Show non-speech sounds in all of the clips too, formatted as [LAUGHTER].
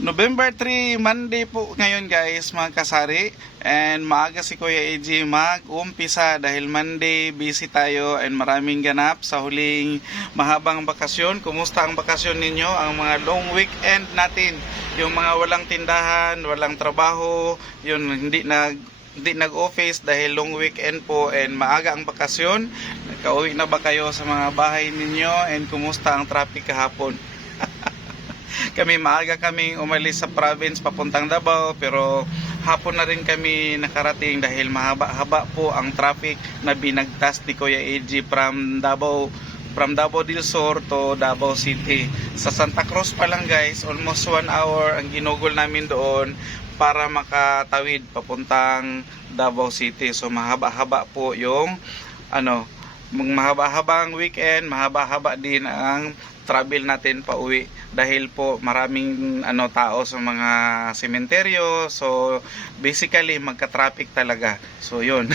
November 3, Monday po ngayon guys mga kasari and maaga si Kuya AJ mag-umpisa dahil Monday busy tayo and maraming ganap sa huling mahabang bakasyon. Kumusta ang bakasyon ninyo? Ang mga long weekend natin, yung mga walang tindahan, walang trabaho, yun hindi nag hindi nag-office dahil long weekend po and maaga ang bakasyon. Nakauwi na ba kayo sa mga bahay ninyo and kumusta ang traffic kahapon? [LAUGHS] [LAUGHS] kami maaga kaming umalis sa province papuntang Davao pero hapon na rin kami nakarating dahil mahaba-haba po ang traffic na binagtas ni Kuya AG from Davao from Davao del Sur to Davao City. Sa Santa Cruz pa lang guys, almost one hour ang ginugol namin doon para makatawid papuntang Davao City. So mahaba-haba po yung ano, mahaba-habang weekend, mahaba-haba din ang travel natin pa uwi dahil po maraming ano tao sa mga sementeryo. So basically magka-traffic talaga. So yun.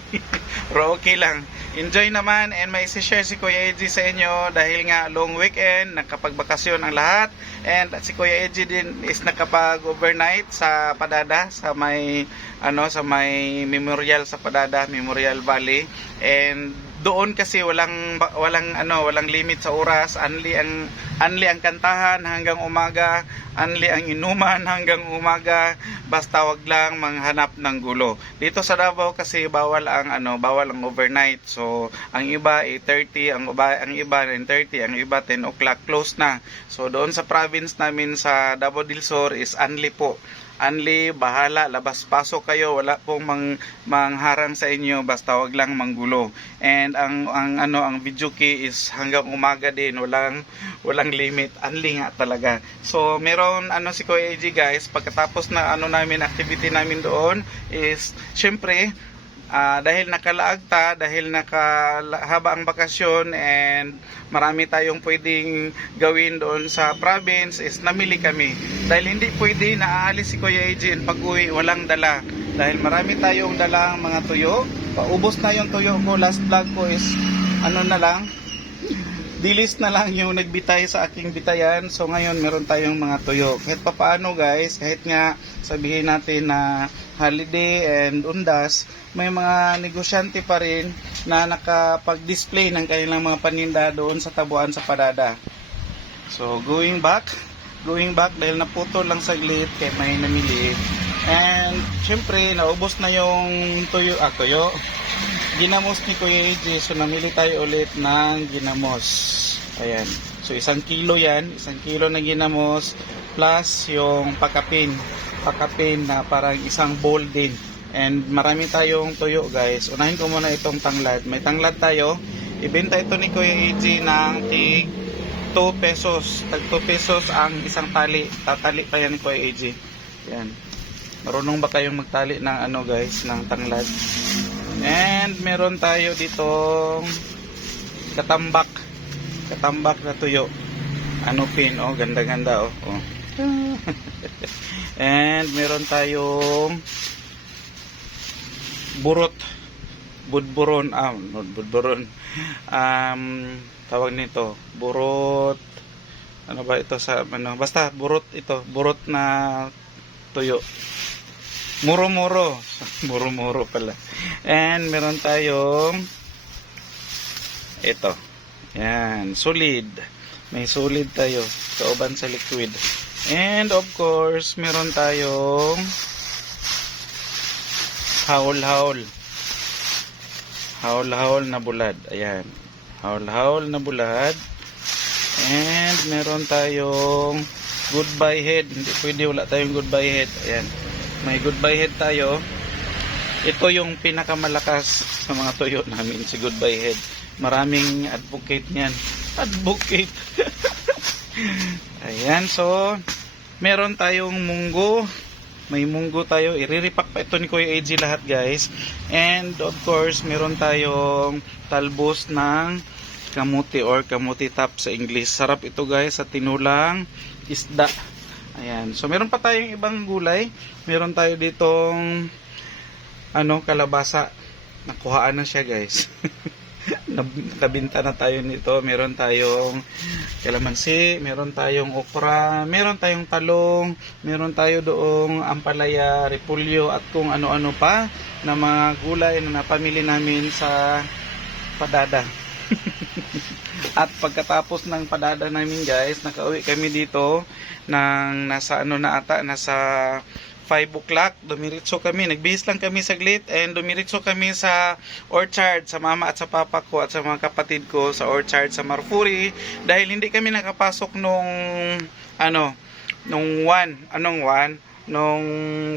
[LAUGHS] Pero okay lang. Enjoy naman and may share si Kuya Eji sa inyo dahil nga long weekend nakapagbakasyon ang lahat. And si Kuya Eji din is nakapag overnight sa Padada sa may ano sa may memorial sa Padada Memorial Valley. And doon kasi walang walang ano walang limit sa oras. Anli ang anli ang kantahan hanggang umaga. Anli ang inuman [LAUGHS] hanggang umaga. Basta wag lang manghanap ng gulo. Dito sa Davao kasi bawal ang ano bawal ang overnight. So ang iba 8:30 ang iba ang iba 9:30 ang iba 10 o'clock close na. So doon sa province namin sa Davao del Sur is anli po Anli, bahala, labas pasok kayo, wala pong mang, mangharang sa inyo, basta wag lang manggulo. And ang ang ano ang video key is hanggang umaga din, walang walang limit, anli nga talaga. So meron ano si Kuya AJ guys, pagkatapos na ano namin activity namin doon is syempre Ah, dahil nakalaag ta, dahil nakahaba ang bakasyon and marami tayong pwedeng gawin doon sa province is namili kami. Dahil hindi pwede na aalis si Kuya Eugene pag uwi walang dala. Dahil marami tayong dalang mga tuyo. Paubos na yung tuyo ko. Last vlog ko is ano na lang, dilis na lang yung nagbitay sa aking bitayan. So ngayon meron tayong mga tuyo. Kahit papaano guys, kahit nga sabihin natin na holiday and undas, may mga negosyante pa rin na nakapag-display ng kanilang mga paninda doon sa tabuan sa Padada. So going back, going back dahil naputo lang saglit kaya may namili. And syempre naubos na yung tuyo, ah, tuyo. Ginamos ni Kuya AJ, so namili tayo ulit ng ginamos. Ayan. So isang kilo yan, isang kilo na ginamos plus yung pakapin. Pakapin na parang isang bowl din. And marami tayong tuyo guys. Unahin ko muna itong tanglad. May tanglad tayo. Ibenta ito ni Kuya AJ ng tig 2 pesos. Tag 2 pesos ang isang tali. Tatali pa yan ni Kuya AJ. Yan. Marunong ba kayong magtali ng ano guys, ng tanglad? And meron tayo ditong katambak. Katambak na tuyo. Ano pin, oh, ganda-ganda oh. oh. [LAUGHS] And meron tayong burot. Budburon, ah, not budburon. Um, tawag nito, burot. Ano ba ito sa ano? Basta burot ito, burot na tuyo. Muro-muro. [LAUGHS] Muro-muro pala. And meron tayong ito. Yan, solid. May solid tayo. Kauban sa liquid. And of course, meron tayong haul-haul. Haul-haul na bulad. Ayan. Haul-haul na bulad. And meron tayong goodbye head. Hindi pwede wala tayong goodbye head. Ayan. May goodbye head tayo. Ito yung pinakamalakas sa mga tuyo namin, si goodbye head. Maraming advocate niyan. [LAUGHS] Advocate. [LAUGHS] Ayan, so meron tayong munggo. May munggo tayo. Iriripak pa ito ni Kuya AJ lahat guys. And of course, meron tayong talbos ng kamuti or kamuti top sa English. Sarap ito guys sa tinulang isda. Ayan. So meron pa tayong ibang gulay. Meron tayo ditong ano kalabasa. Nakuhaan na siya guys. [LAUGHS] Nakabinta na tayo nito. Meron tayong kalamansi, meron tayong okra, meron tayong talong, meron tayo doong ampalaya, repulyo at kung ano-ano pa na mga gulay na napamili namin sa padada. [LAUGHS] At pagkatapos ng padada namin guys, nakauwi kami dito ng nasa ano na ata, nasa 5 o'clock, dumiritso kami, nagbihis lang kami saglit and dumiritso kami sa orchard sa mama at sa papa ko at sa mga kapatid ko sa orchard sa Marfuri. Dahil hindi kami nakapasok nung ano, nung 1, anong 1? Nung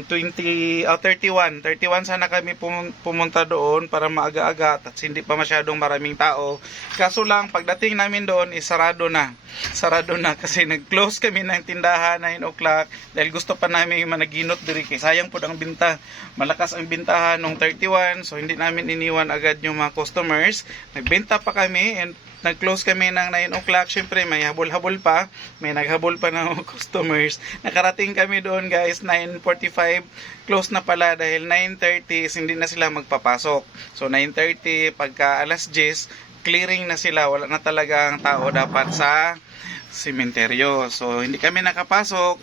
20 oh, 31 31 sana kami pum- pumunta doon para maaga-aga at hindi pa masyadong maraming tao. Kaso lang pagdating namin doon is sarado na. Sarado na kasi nag-close kami ng tindahan 9 o'clock dahil gusto pa namin managinot diri kay sayang po ang binta. Malakas ang bintahan nung 31 so hindi namin iniwan agad yung mga customers. Nagbenta pa kami and nag-close kami ng 9 o'clock. Siyempre, may habol-habol pa. May naghabol pa ng [LAUGHS] customers. Nakarating kami doon, guys, 9.45. Close na pala dahil 9.30 is hindi na sila magpapasok. So, 9.30, pagka alas 10, clearing na sila. Wala na talagang tao dapat sa simenteryo. So, hindi kami nakapasok.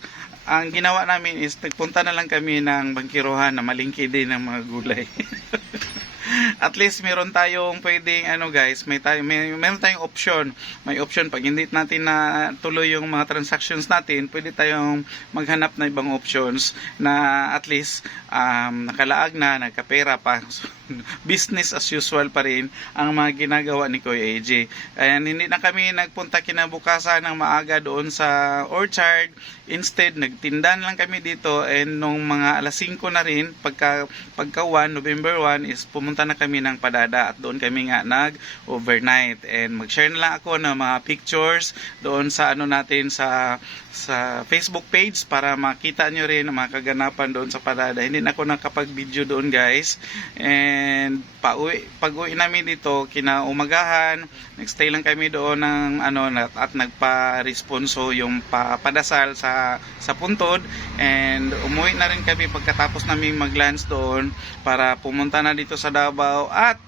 Ang ginawa namin is nagpunta na lang kami ng bangkiruhan na malingki din ng mga gulay. [LAUGHS] [LAUGHS] at least meron tayong pwedeng ano guys, may tayo may meron tayong option. May option pag hindi natin na tuloy yung mga transactions natin, pwede tayong maghanap na ibang options na at least um, nakalaag na, nagkapera pa. So, [LAUGHS] business as usual pa rin ang mga ginagawa ni Kuya AJ. Ayan, hindi na kami nagpunta kinabukasan ng maaga doon sa orchard. Instead, nagtindan lang kami dito and nung mga alas 5 na rin, pagka, pagka 1, November 1 is pumunta na kami ng Padada at doon kami nga nag-overnight and mag-share na lang ako ng mga pictures doon sa ano natin sa sa Facebook page para makita nyo rin ang mga kaganapan doon sa Padada. Hindi na ako nakapag-video doon guys. And pauwi, pag uwi namin dito, kinaumagahan, nagstay lang kami doon ng ano na- at nagpa-responso yung pa, padasal sa sa puntod and umuwi na rin kami pagkatapos namin mag-lunch doon para pumunta na dito sa Davao at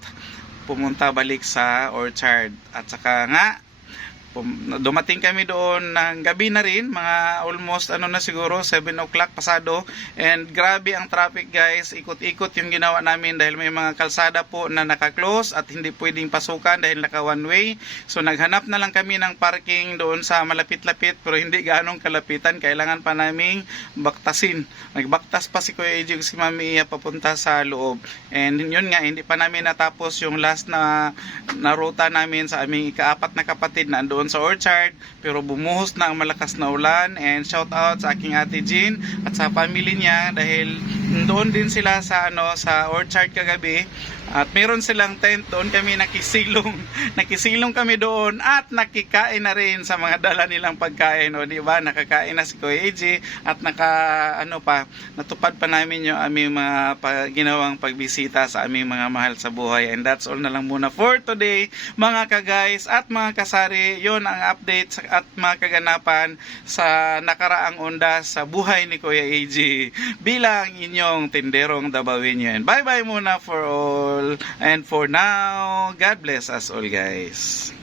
pumunta balik sa Orchard. At saka nga dumating kami doon ng gabi na rin, mga almost ano na siguro 7 o'clock pasado and grabe ang traffic guys, ikot-ikot yung ginawa namin dahil may mga kalsada po na naka-close at hindi pwedeng pasukan dahil naka one way. So naghanap na lang kami ng parking doon sa malapit-lapit pero hindi ganong kalapitan, kailangan pa naming baktasin. Nagbaktas pa si Kuya Ejig si Mami Iya papunta sa loob. And yun nga, hindi pa namin natapos yung last na, na ruta namin sa aming ikaapat na kapatid na doon sa orchard pero bumuhos na ang malakas na ulan. And shout out sa aking ate Jean at sa family niya dahil doon din sila sa ano sa orchard kagabi at meron silang tent doon kami nakisilong [LAUGHS] nakisilong kami doon at nakikain na rin sa mga dala nilang pagkain o di ba? Nakakain na si Kuya AJ at naka ano pa natupad pa namin yung aming mga pa, ginawang pagbisita sa aming mga mahal sa buhay. And that's all na lang muna for today mga ka-guys at mga kasari. Yon ang update at mga kaganapan sa nakaraang onda sa buhay ni Kuya AJ bilang inyong tinderong Dabawinyo. And bye bye muna for all and for now God bless us all guys.